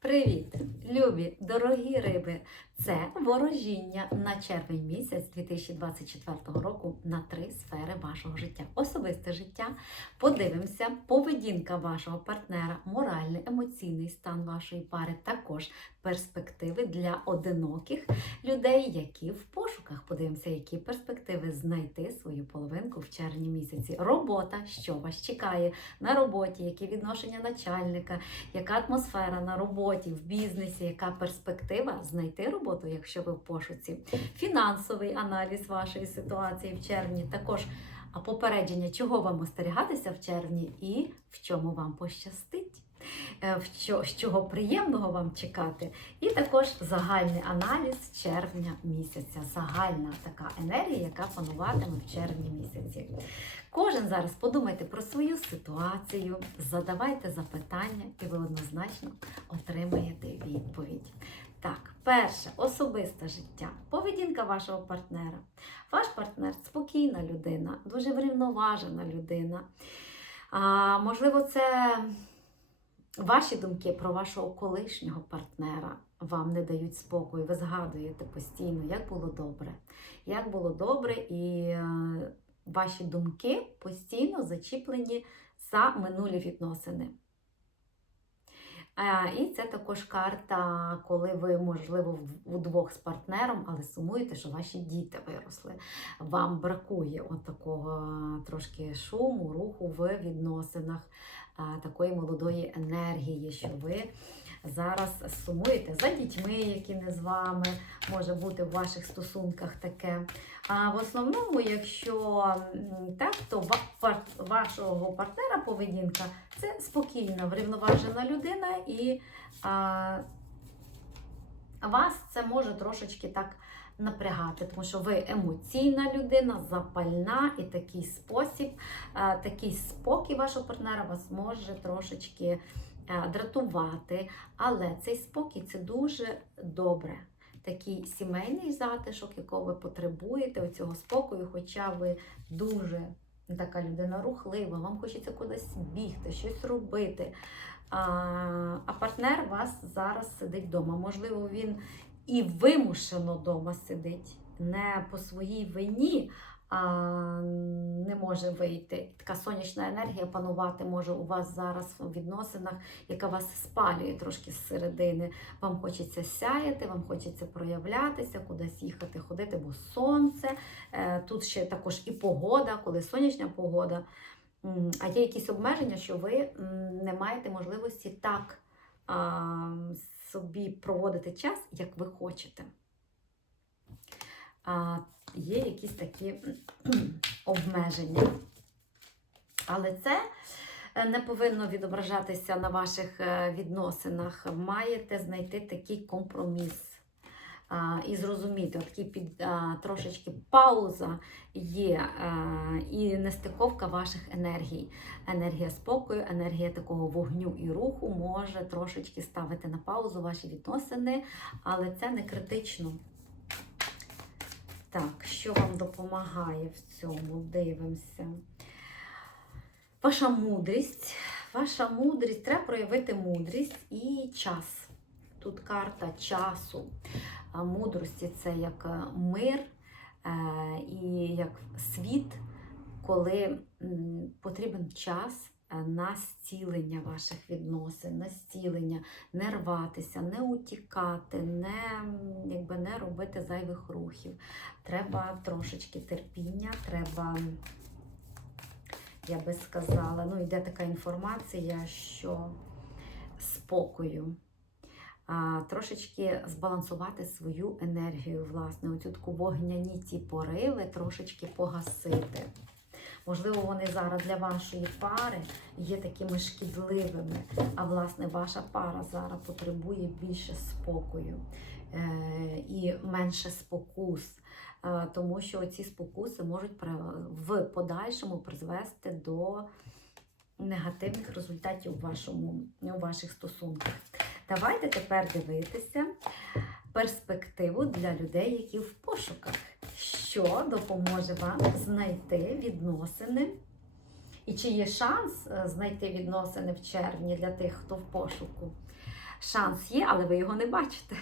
Привіт, любі, дорогі риби! Це ворожіння на червень місяць 2024 року на три сфери вашого життя. Особисте життя. Подивимося, поведінка вашого партнера, моральний, емоційний стан вашої пари, також перспективи для одиноких людей, які в пошуках. Подивимося, які перспективи знайти свою половинку в червні місяці. Робота, що вас чекає на роботі, які відношення начальника, яка атмосфера на роботі, в бізнесі, яка перспектива знайти роботу, якщо ви в пошуці, фінансовий аналіз вашої ситуації в червні, також попередження, чого вам остерігатися в червні і в чому вам пощастить. е, з чого приємного вам чекати, і також загальний аналіз червня місяця, загальна така енергія, яка пануватиме в червні місяці. Кожен зараз подумайте про свою ситуацію, задавайте запитання, і ви однозначно отримаєте відповідь. Так, перше, особисте життя, поведінка вашого партнера. Ваш партнер спокійна людина, дуже врівноважена людина. А, можливо, це ваші думки про вашого колишнього партнера вам не дають спокою. Ви згадуєте постійно, як було добре. Як було добре, і е, ваші думки постійно зачіплені за минулі відносини. І це також карта, коли ви, можливо, в- удвох з партнером, але сумуєте, що ваші діти виросли. Вам бракує от такого трошки шуму, руху в відносинах, такої молодої енергії, що ви зараз сумуєте за дітьми, які не з вами, може бути в ваших стосунках таке. А в основному, якщо так, то вашого партнера поведінка це спокійна, врівноважена людина, і а, вас це може трошечки так напрягати, тому що ви емоційна людина, запальна, і такий спосіб, такий спокій вашого партнера вас може трошечки дратувати. Але цей спокій це дуже добре. Такий сімейний затишок, якого ви потребуєте, оцього спокою, хоча ви дуже така людина рухлива, вам хочеться кудись бігти, щось робити. А, а партнер вас зараз сидить вдома. Можливо, він і вимушено вдома сидить, не по своїй вині. Не може вийти. Така сонячна енергія панувати може у вас зараз в відносинах, яка вас спалює трошки зсередини. Вам хочеться сяяти, вам хочеться проявлятися, кудись їхати, ходити, бо сонце. Е, Тут ще також і погода, коли сонячна погода. А є якісь обмеження, що ви не маєте можливості так собі проводити час, як ви хочете. Є якісь такі обмеження. Але це е, не повинно відображатися на ваших е, відносинах. Маєте знайти такий компроміс. І зрозуміти, такий під трошечки пауза є а, і нестиковка ваших енергій. Енергія спокою, енергія такого вогню і руху може трошечки ставити на паузу ваші відносини, але це не критично. Так, що вам допомагає в цьому? Дивимося. Ваша мудрість. Ваша мудрість, треба проявити мудрість і час. Тут карта часу. Мудрості це як е, мир е, і як світ, коли потрібен час на зцілення ваших відносин, на зцілення, не рватися, не утікати, не, якби, не робити зайвих рухів. Треба трошечки терпіння, треба, я би сказала, ну йде така інформація, що спокою трошечки збалансувати свою енергію, власне, оцю таку вогняні ці пориви трошечки погасити. Можливо, вони зараз для вашої пари є такими шкідливими, а власне ваша пара зараз потребує більше спокою е, і менше спокус. Е, Тому що ці спокуси можуть в подальшому призвести до негативних результатів у, вашому, у ваших стосунках. Давайте тепер дивитися перспективу для людей, які в пошуках, що допоможе вам знайти відносини. І чи є шанс е, знайти відносини в червні для тих, хто в пошуку? Шанс є, але ви його не бачите.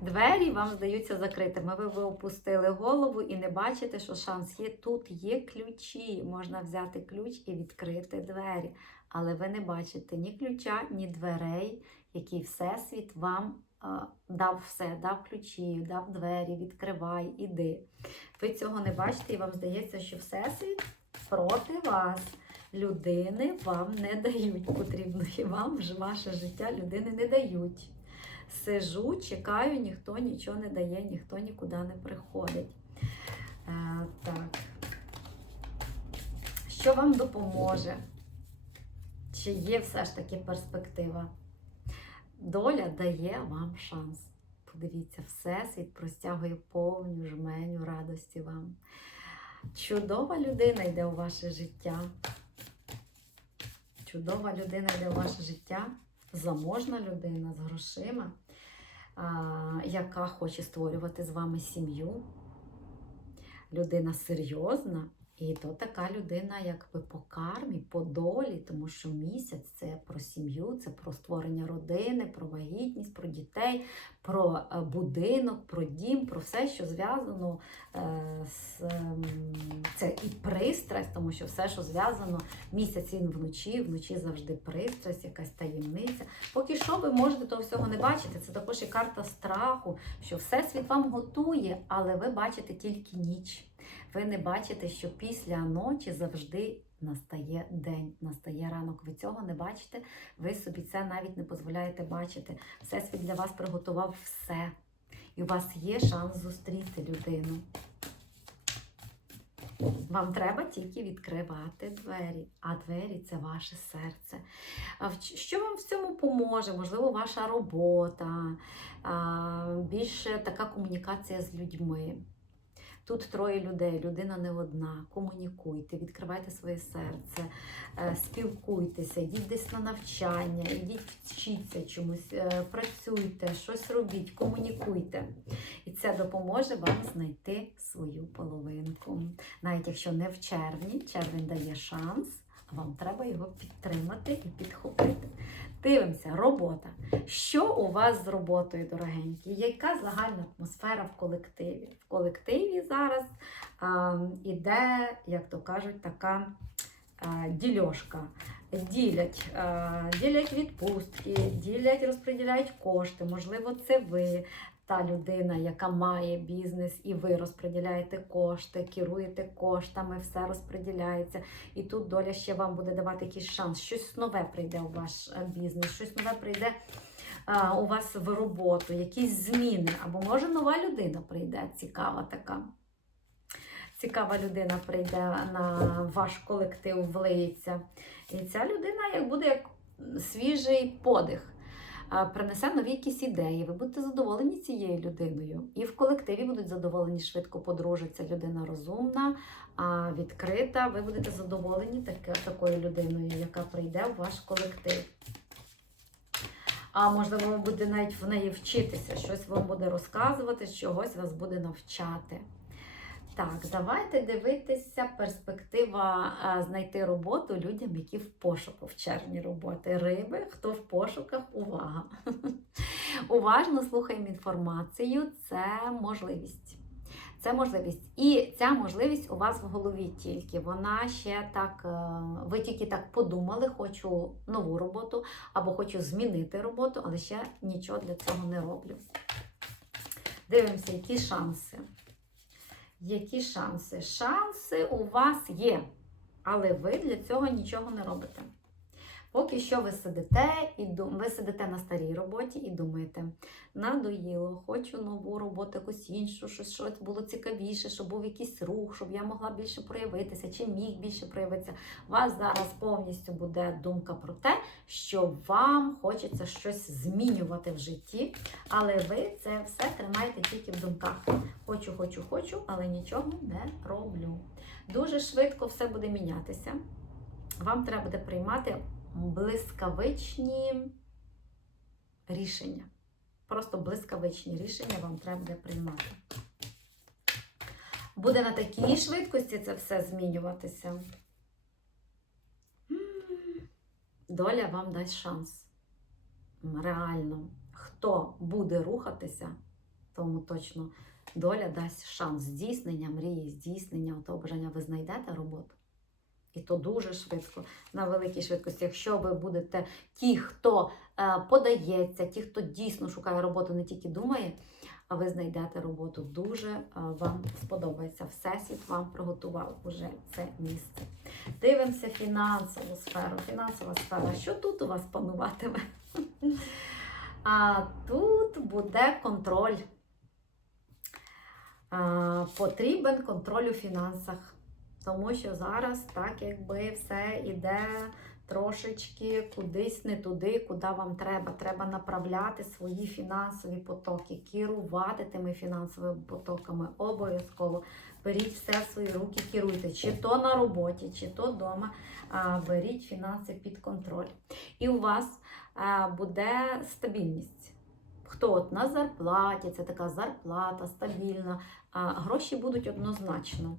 Двері вам здаються закритими. Ви, ви опустили голову і не бачите, що шанс є. Тут є ключі. Можна взяти ключ і відкрити двері. Але ви не бачите ні ключа, ні дверей, які Всесвіт вам дав все, дав ключі, дав двері, відкривай, іди. Ви цього не бачите, і вам здається, що Всесвіт проти вас. Людини вам не дають потрібної вам в ваше життя людини не дають. Сижу, чекаю, ніхто нічого не дає, ніхто нікуди не приходить. Е, так. Що вам допоможе? Чи є все ж таки перспектива? Доля дає вам шанс. Подивіться, Всесвіт простягує повню жменю радості вам. Чудова людина йде у ваше життя. Чудова людина йде у ваше життя, заможна людина з грошима, яка хоче створювати з вами сім'ю. Людина серйозна, і то така людина, якби по кармі, по долі, тому що місяць це про сім'ю, це про створення родини, про вагітність, про дітей, про е, будинок, про дім, про все, що зв'язано е, з ем, це і пристрасть, тому що все, що зв'язано, місяць він вночі, вночі завжди пристрасть, якась таємниця. Поки що ви можете того всього не бачити. Це також і карта страху, що всесвіт вам готує, але ви бачите тільки ніч. Ви не бачите, що після ночі завжди настає день, настає ранок. Ви цього не бачите, ви собі це навіть не дозволяєте бачити. Всесвіт для вас приготував все. І у вас є шанс зустріти людину. Вам треба тільки відкривати двері, а двері це ваше серце. Що вам в цьому поможе? Можливо, ваша робота, більше така комунікація з людьми. Тут троє людей, людина не одна. Комунікуйте, відкривайте своє серце, е, спілкуйтеся, йдіть десь на навчання, йдіть вчіться чомусь, е, працюйте, щось робіть, комунікуйте. І це допоможе вам знайти свою половинку. Навіть якщо не в червні, червень дає шанс, вам треба його підтримати і підхопити. Дивимося, робота. Що у вас з роботою, дорогенькі? Яка загальна атмосфера в колективі? В колективі зараз а, іде, як то кажуть, така а, дільошка. Ділять, а, ділять відпустки, ділять, розподіляють кошти. Можливо, це ви. Та людина, яка має бізнес, і ви розподіляєте кошти, керуєте коштами, все розподіляється. І тут доля ще вам буде давати якийсь шанс. Щось нове прийде у ваш е, бізнес, щось нове прийде а, у вас в роботу, якісь зміни. Або може нова людина прийде, цікава така. Цікава людина прийде на ваш колектив, влиється. І ця людина як буде як свіжий подих. А, Принесе нові якісь ідеї, ви будете задоволені цією людиною. І в колективі будуть задоволені, швидко подружиться людина розумна, відкрита. Ви будете задоволені таке, такою людиною, яка прийде в ваш колектив. А можливо, ви будете навіть в неї вчитися, щось вам буде розказувати, чогось вас буде навчати. Так, давайте дивитися перспектива знайти роботу людям, які в пошуку в червні роботи. Риби, хто в пошуках, увага! Уважно слухаємо інформацію, це можливість. Це можливість. І ця можливість у вас в голові тільки. Вона ще так, е, ви тільки так подумали, хочу нову роботу або хочу змінити роботу, але ще нічого для цього не роблю. Дивимося, які шанси. Які шанси? Шанси у вас є, але ви для цього нічого не робите. Поки що ви сидите і ви сидите на старій роботі і думаєте, надоїло, хочу нову роботу, якусь іншу, щось, щось було цікавіше, щоб був якийсь рух, щоб я могла більше проявитися, чи міг більше проявитися. У вас зараз повністю буде думка про те, що вам хочеться щось змінювати в житті, але ви це все тримаєте тільки в думках. Хочу, хочу, хочу, але нічого не роблю. Дуже швидко все буде мінятися. Вам треба буде приймати блискавичні рішення. Просто блискавичні рішення вам треба приймати. Буде на такій швидкості це все змінюватися. Доля вам дасть шанс. реально, хто буде рухатися, тому точно доля дасть шанс здійснення мрії, здійснення того бажання. Ви знайдете роботу. І то дуже швидко, на великій швидкості. Якщо ви будете ті, хто е, подається, ті, хто дійсно шукає роботу, не тільки думає, а ви знайдете роботу. Дуже е, вам сподобається. Всесвіт вам приготував уже це місце. Дивимося фінансову сферу. Фінансова сфера. Що тут у вас пануватиме? А тут буде контроль. Потрібен контроль у фінансах. Тому що зараз так якби все іде трошечки кудись не туди, куди вам треба. Треба направляти свої фінансові потоки, керувати тими фінансовими потоками. Обов'язково беріть все в свої руки, керуйте, чи то на роботі, чи то вдома. Беріть фінанси під контроль. І у вас буде стабільність. Хто от на зарплаті, це така зарплата стабільна, гроші будуть однозначно.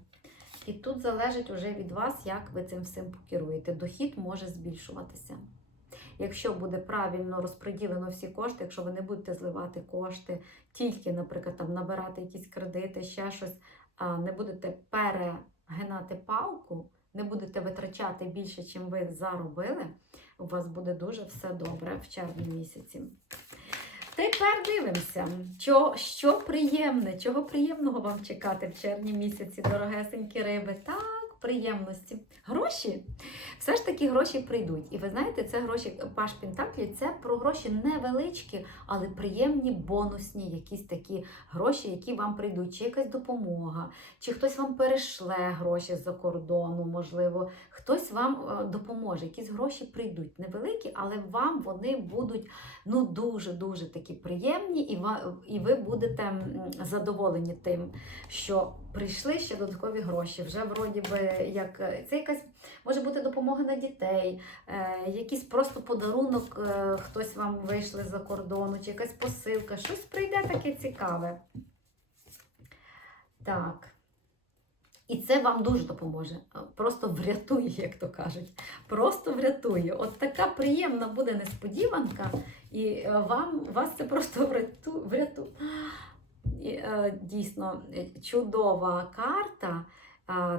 І тут залежить уже від вас, як ви цим всім покеруєте. Дохід може збільшуватися. Якщо буде правильно розподілено всі кошти, якщо ви не будете зливати кошти, тільки, наприклад, там набирати якісь кредити, ще щось, не будете перегинати палку, не будете витрачати більше, чим ви заробили, у вас буде дуже все добре в червні місяці. Тепер дивимося, що, що приємне, чого приємного вам чекати в червні місяці, дорогесенькі риби. Так, приємності. Гроші. Все ж таки гроші прийдуть. І ви знаєте, це гроші Паш Пентаклі, це про гроші невеличкі, але приємні, бонусні, якісь такі гроші, які вам прийдуть, чи якась допомога, чи хтось вам перешле гроші з-за кордону, можливо, хтось вам е, допоможе. Якісь гроші прийдуть невеликі, але вам вони будуть ну дуже-дуже такі приємні, і і ви будете задоволені тим, що прийшли ще додаткові гроші. Вже вроді би як е, це якась може бути допомога на дітей, е, якийсь просто подарунок, е, хтось вам вийшли за кордону, чи якась посилка, щось прийде таке цікаве. Так. І це вам дуже допоможе. Просто врятує, як то кажуть. Просто врятує. От така приємна буде несподіванка, і вам вас це просто вряту, вряту. І, е, дійсно чудова карта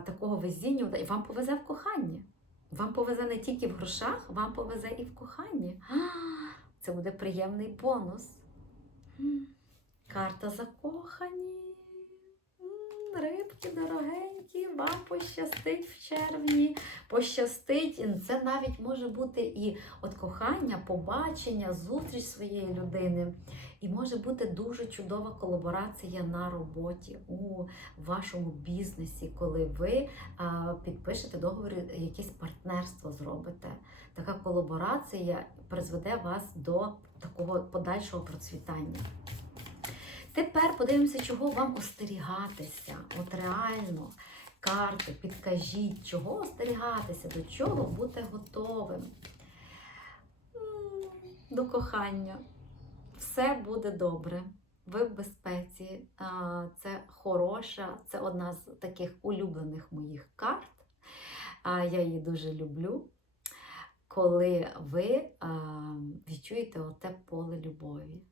такого везіння. І вам повезе в коханні. Вам повезе не тільки в грошах, вам повезе і в коханні. Це буде приємний бонус. Карта закохані. Рибки дорогенькі, вам пощастить в червні, пощастить. Це навіть може бути і от кохання, побачення, зустріч своєї людини. І може бути дуже чудова колаборація на роботі у вашому бізнесі, коли ви підпишете договір, якесь партнерство зробите. Така колаборація призведе вас до такого подальшого процвітання. Тепер подивимося, чого вам остерігатися. От реально, карти, підкажіть, чого остерігатися, до чого бути готовим. До кохання. Все буде добре. Ви в безпеці. Це хороша, це одна з таких улюблених моїх карт. Я її дуже люблю. Коли ви відчуєте оте поле любові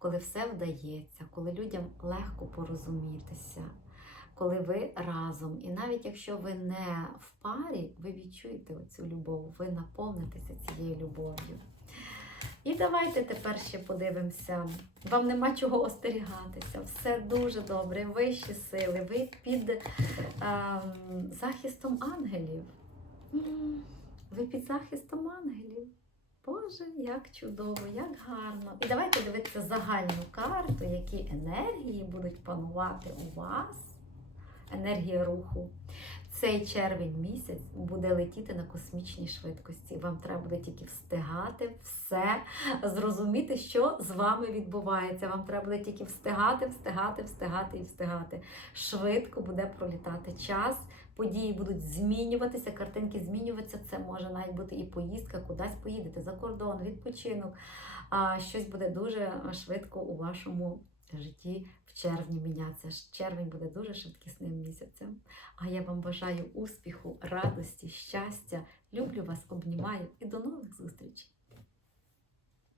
коли все вдається, коли людям легко порозумітися, коли ви разом, і навіть якщо ви не в парі, ви відчуєте цю любов, ви наповнитеся цією любов'ю. І давайте тепер ще подивимося. Вам нема чого остерігатися. Все дуже добре, вищі сили, ви під ем, захистом ангелів. Ви під захистом ангелів. Боже, як чудово, як гарно. І давайте дивитися загальну карту, які енергії будуть панувати у вас. Енергія руху. Цей червень місяць буде летіти на космічній швидкості. Вам треба буде тільки встигати все, зрозуміти, що з вами відбувається. Вам треба буде тільки встигати, встигати, встигати і встигати. Швидко буде пролітати час. Події будуть змінюватися, картинки змінюватися. Це може навіть бути і поїздка, кудись поїдете за кордон, відпочинок. А щось буде дуже швидко у вашому житті в червні мінятися. Червень буде дуже швидкісним місяцем. А я вам бажаю успіху, радості, щастя. Люблю вас, обнімаю і до нових зустрічей!